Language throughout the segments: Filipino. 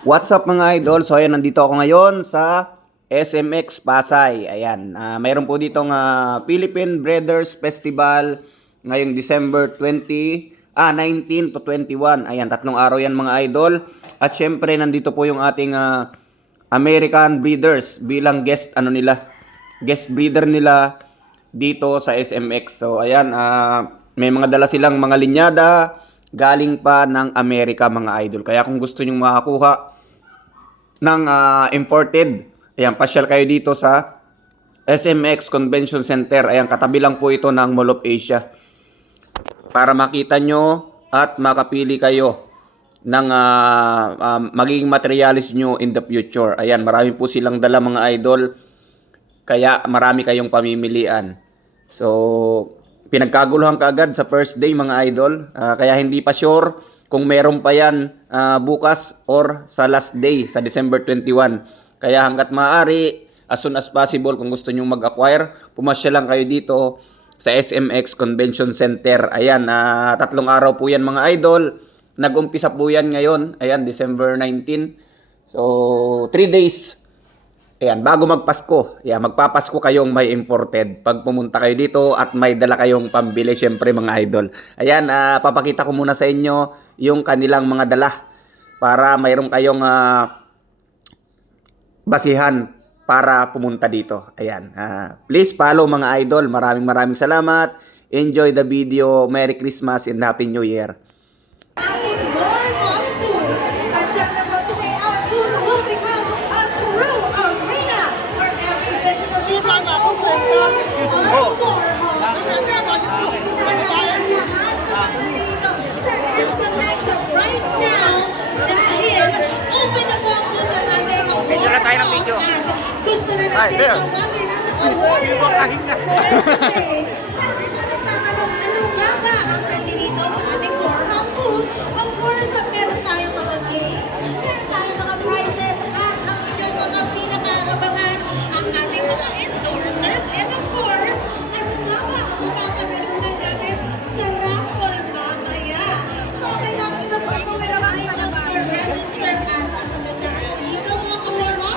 What's up mga idol? So ayan, nandito ako ngayon sa SMX Pasay. Ayan, mayroon po ditong Philippine Breeders Festival ngayong December 19 to 21. Ayan, 3 araw yan mga idol. At syempre, nandito po yung ating American Breeders bilang guest breeder nila dito sa SMX. So ayan, may mga dala silang mga linyada galing pa ng Amerika mga idol. Kaya kung gusto nyo makakuha ng imported, ayan, pasyal kayo dito sa SMX Convention Center. Ayan, katabi lang po ito ng Mall of Asia. Para makita nyo at makapili kayo ng magiging materialis nyo in the future. Ayan, marami po silang dala mga idol. Kaya marami kayong pamimilian. So, pinagkaguluhan kaagad sa first day mga idol. Kaya hindi pa sure kung meron pa yan bukas or sa last day sa December 21. Kaya hanggat maaari, as soon as possible, kung gusto nyo mag-acquire, pumasya lang kayo dito sa SMX Convention Center. Ayan, 3 araw po yan mga idol. Nag-umpisa po yan ngayon. Ayan, December 19. So, 3 days. Ayan, bago magpasko. Ayan, magpapasko kayong may imported pag pumunta kayo dito at may dala kayong pambili syempre mga idol. Ayan, papakita ko muna sa inyo yung kanilang mga dala para mayroon kayong basihan para pumunta dito. Ayan, please follow mga idol. Maraming salamat. Enjoy the video. Merry Christmas and Happy New Year. Ating more on food. At syempre po today, our food will become a true arena where every visitor becomes a world of more right now dahil open na po ang punta natin ang warm at gusto na natin tawagin ang warrior for today. At kung nagtatanong ano nga ba ang pwede dito sa ating warm food, of course, meron tayong mga games, meron tayong mga prizes, at ang inyong mga pinakaabangan, ang ating mga endorsers, and of course, ano nga ba ang mapapanalunan natin sa raffle mamaya. So, kailangan nyo na po ito, meron tayong mag-register at ang magandang dito mga kawarma,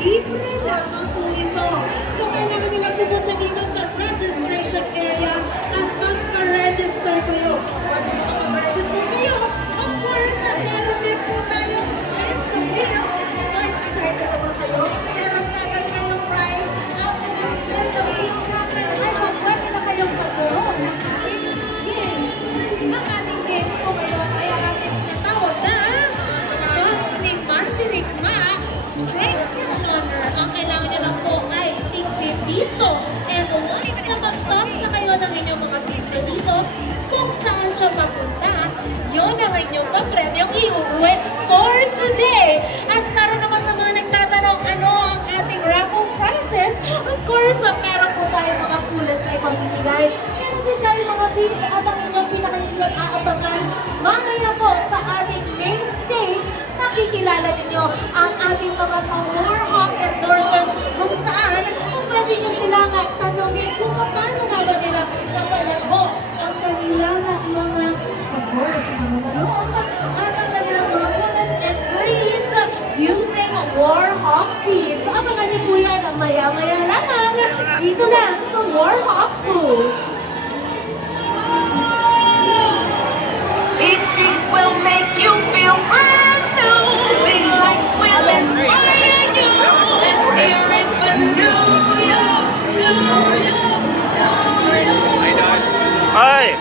libre lamang po ito. So, kailangan nila pumunta dito sa registration area at magpa-register kayo. Once makapag-register kayo, of course, meron din po tayong spin the wheel. Excited na ba kayo? Meron natin kayong prize. Ang spin the wheel natin ay pwede na kayong magkaroon ng ating games. Ang ating games po ngayon ay ang ating tinatawag na Toss ni Mandirigma Strength from Honor. Ang kailangan nyo lang po ay tig-piso. And once na mag-toss na kayo ng inyong mga piso dito, kung saan siya papunta, yun ang inyong papremyong iuuwi for today. At para naman sa mga nagtatanong ano ang ating raffle prizes, of course, meron po tayo mga pulot sa ipamimigay. Meron din tayo mga beats at ang inyong pinakailang aabangan mamaya po sa ating main stage. Nakikilala ninyo ang ating mga ka-Warhawk endorsers kung saan kung pwede nyo silang tanongin kung paano nga ba nila napalago ang kanilang mga of course, mga manok at ang kanilang mga bullets and breeds using Warhawk feeds. Abangan niyo po yan maya-maya lang dito lang sa Warhawk Food. These streets will make you feel brand new. Big lights will inspire you. Let's hear it for New York, New York, New York. Hi!